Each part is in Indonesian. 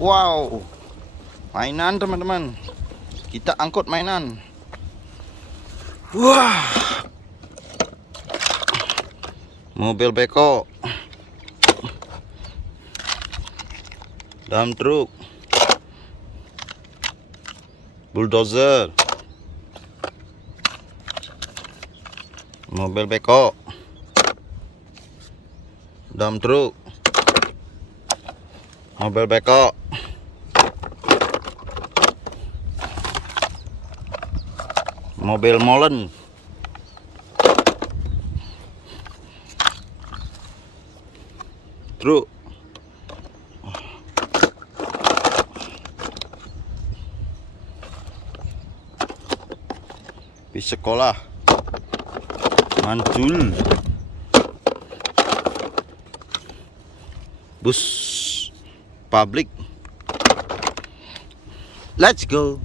Wow, mainan teman-teman. Kita angkut mainan. Wah, mobil beko, dump truk, bulldozer, mobil beko, dump truk, mobil beko, mobil molen, truk, bis sekolah, mantul, bus publik. Let's go.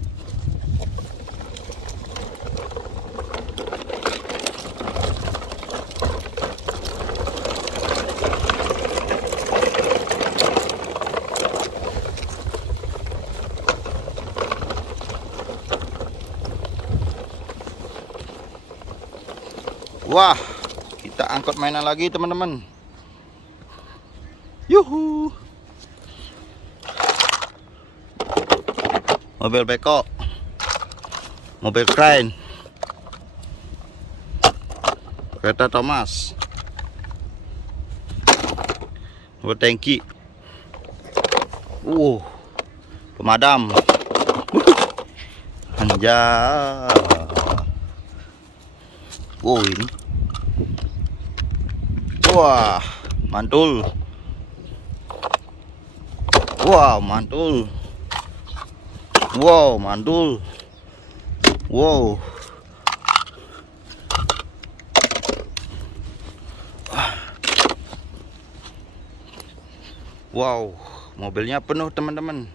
Wah, kita angkut mainan lagi teman-teman. Yuhu. Mobil beko, mobil krain, kereta Thomas, mobil tangki, pemadam, anjay. Ini, wah, mantul, wow, mantul. Wow, mantul. Wow. Wow, mobilnya penuh teman-teman.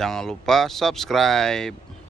Jangan lupa subscribe.